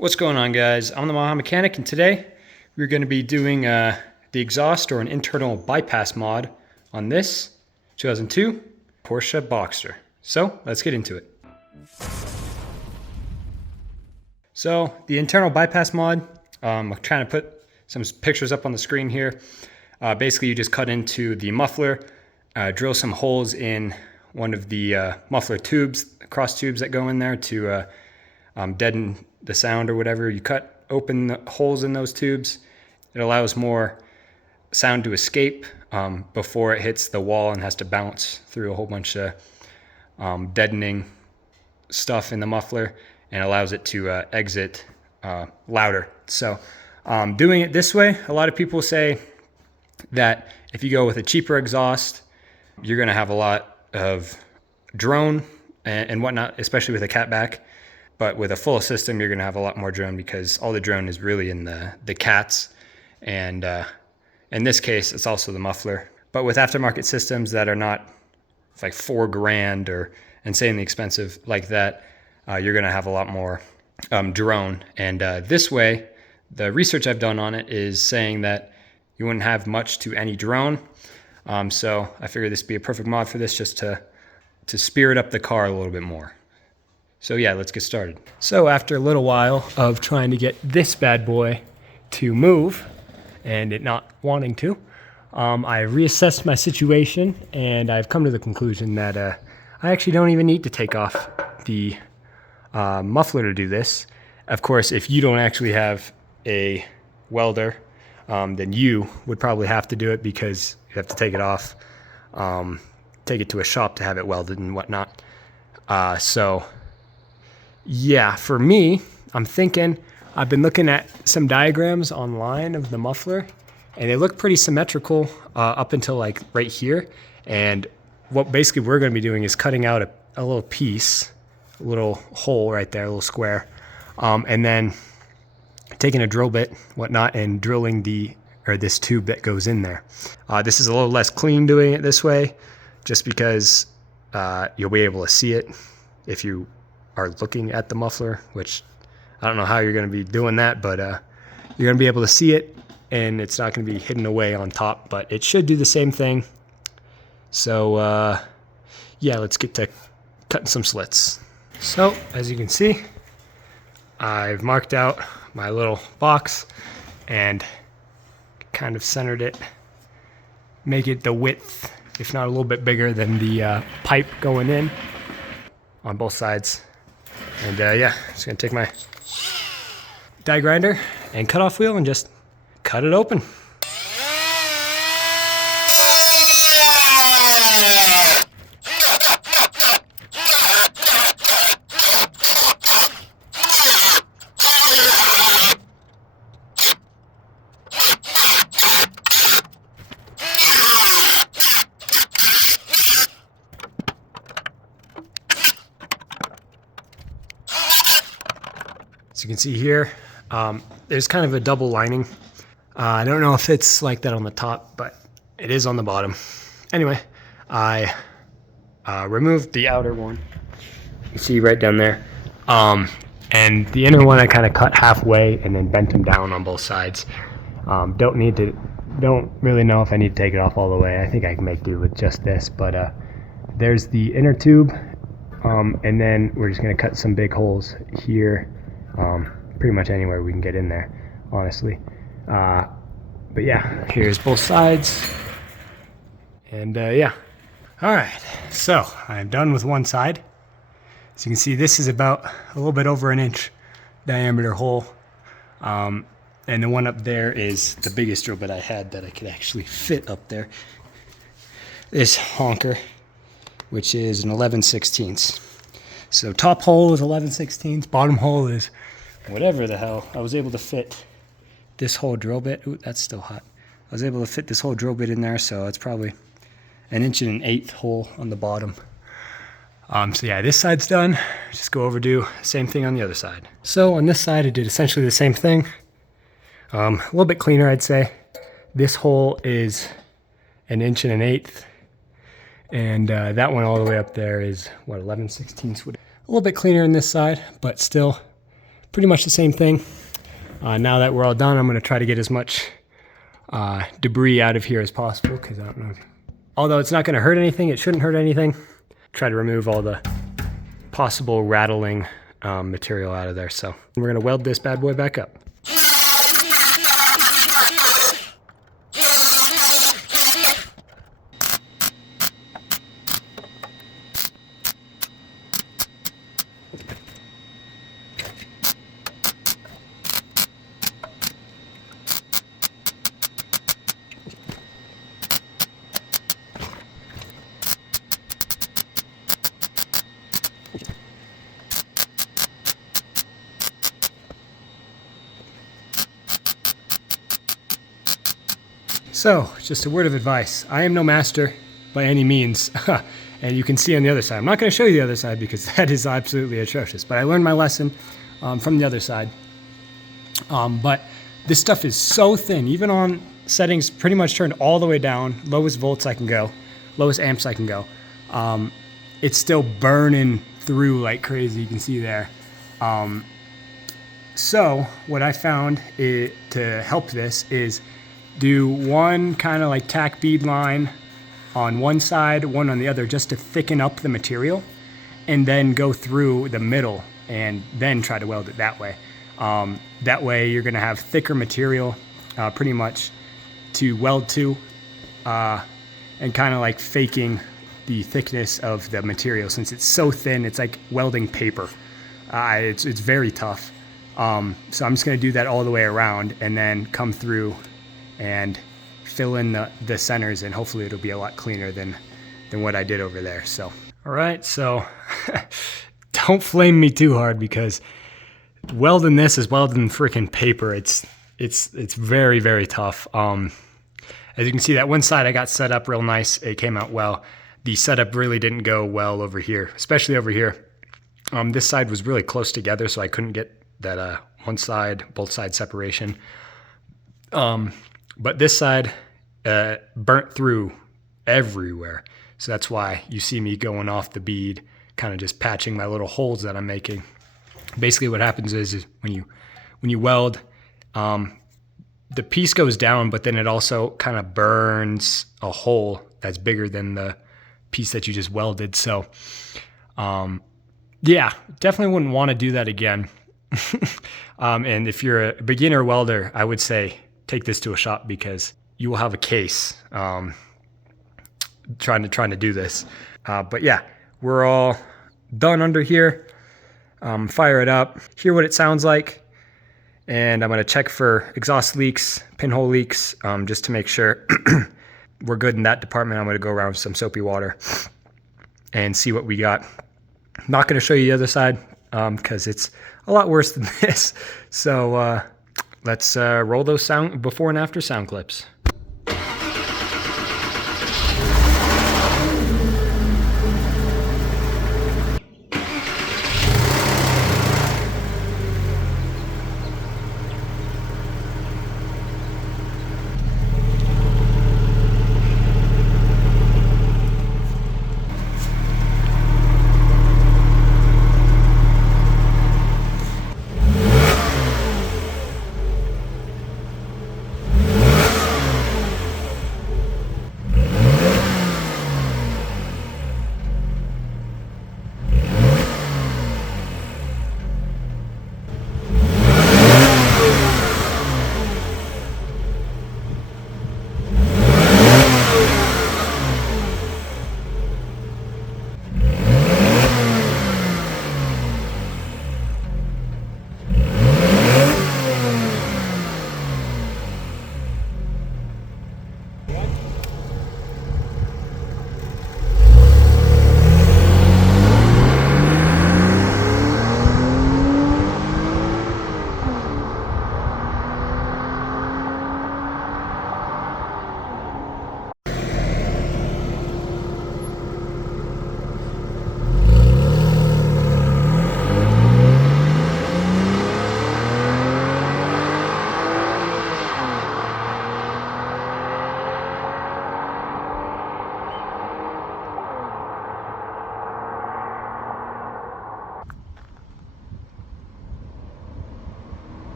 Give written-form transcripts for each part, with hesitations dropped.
What's going on, guys? I'm the Maha Mechanic, and today we're going to be doing the exhaust or an internal bypass mod on this 2002 Porsche Boxster. So let's get into it. So the internal bypass mod, I'm trying to put some pictures up on the screen here. Basically, you just cut into the muffler, drill some holes in one of the muffler tubes, cross tubes that go in there to deaden the sound or whatever. You cut open the holes in those tubes. It allows more sound to escape before it hits the wall and has to bounce through a whole bunch of deadening stuff in the muffler, and allows it to exit louder. So doing it this way, a lot of people say that if you go with a cheaper exhaust, you're going to have a lot of drone and whatnot, especially with a catback. But with a full system, you're going to have a lot more drone because all the drone is really in the cats. And in this case, it's also the muffler. But with aftermarket systems that are not like $4,000 or insanely expensive like that, you're going to have a lot more drone. And this way, the research I've done on it is saying that you wouldn't have much to any drone. So I figured this would be a perfect mod for this, just to spirit up the car a little bit more. So yeah, let's get started. So after a little while of trying to get this bad boy to move and it not wanting to, I reassessed my situation, and I've come to the conclusion that I actually don't even need to take off the muffler to do this. Of course, if you don't actually have a welder, then you would probably have to do it because you have to take it off, take it to a shop to have it welded and whatnot. So yeah, for me, I'm thinking, I've been looking at some diagrams online of the muffler, and they look pretty symmetrical up until like right here. And what basically we're going to be doing is cutting out a little piece, a little hole right there, a little square, and then taking a drill bit, whatnot, and drilling this tube that goes in there. This is a little less clean doing it this way, just because you'll be able to see it if you are looking at the muffler, which I don't know how you're going to be doing that, but you're going to be able to see it, and it's not going to be hidden away on top, but it should do the same thing. So yeah, let's get to cutting some slits. So as you can see, I've marked out my little box and kind of centered it, make it the width, if not a little bit bigger than the pipe going in on both sides. And yeah, just gonna take my die grinder and cutoff wheel and just cut it open. As you can see here, there's kind of a double lining. I don't know if it's like that on the top, but it is on the bottom. Anyway, I removed the outer one. You see right down there. And the inner one I kind of cut halfway and then bent them down on both sides. Don't really know if I need to take it off all the way. I think I can make do with just this, but there's the inner tube, and then we're just gonna cut some big holes here. Pretty much anywhere we can get in there, honestly. But yeah, here's both sides. And yeah. All right, so I'm done with one side. As you can see, this is about a little bit over 1 inch diameter hole. And the one up there is the biggest drill bit I had that I could actually fit up there. This honker, which is an 11/16. So top hole is 11/16, bottom hole is whatever the hell. I was able to fit this whole drill bit. Ooh, that's still hot. I was able to fit this whole drill bit in there, so it's probably 1 1/8 hole on the bottom. So yeah, this side's done. Just go over, do same thing on the other side. So on this side, I did essentially the same thing. A little bit cleaner, I'd say. This hole is 1 1/8. And that one all the way up there is, what, 11/16. A little bit cleaner on this side, but still pretty much the same thing. Now that we're all done, I'm going to try to get as much debris out of here as possible, because I don't know. Although it's not going to hurt anything, it shouldn't hurt anything. Try to remove all the possible rattling material out of there. So we're going to weld this bad boy back up. So, just a word of advice. I am no master by any means, and you can see on the other side. I'm not going to show you the other side because that is absolutely atrocious, but I learned my lesson from the other side. But this stuff is so thin, even on settings pretty much turned all the way down, lowest volts I can go, lowest amps I can go. It's still burning through like crazy, you can see there. So, what I found to help this is do one kind of like tack bead line on one side, one on the other, just to thicken up the material, and then go through the middle and then try to weld it that way. That way you're gonna have thicker material pretty much to weld to, and kind of like faking the thickness of the material. Since it's so thin, it's like welding paper. It's very tough. So I'm just gonna do that all the way around and then come through and fill in the centers, and hopefully it'll be a lot cleaner than what I did over there. So, all right, so don't flame me too hard, because welding this is welding freaking paper. It's very, very tough. As you can see, that one side I got set up real nice. It came out well. The setup really didn't go well over here, especially over here. This side was really close together, so I couldn't get that both side separation. But this side burnt through everywhere. So that's why you see me going off the bead, kind of just patching my little holes that I'm making. Basically what happens is when you weld, the piece goes down, but then it also kind of burns a hole that's bigger than the piece that you just welded. So yeah, definitely wouldn't want to do that again. And if you're a beginner welder, I would say take this to a shop, because you will have a case trying to do this. But yeah, we're all done under here. Fire it up, hear what it sounds like, and I'm going to check for exhaust leaks, pinhole leaks, just to make sure we're good in that department. I'm going to go around with some soapy water and see what we got. I'm not going to show you the other side because it's a lot worse than this. So let's roll those before and after sound clips.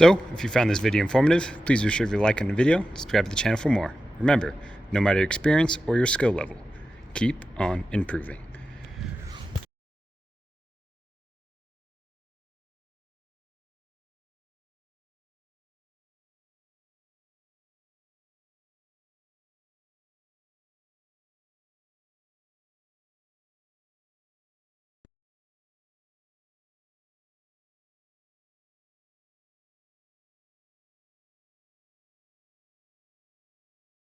So, if you found this video informative, please be sure to like on the video, subscribe to the channel for more. Remember, no matter your experience or your skill level, keep on improving.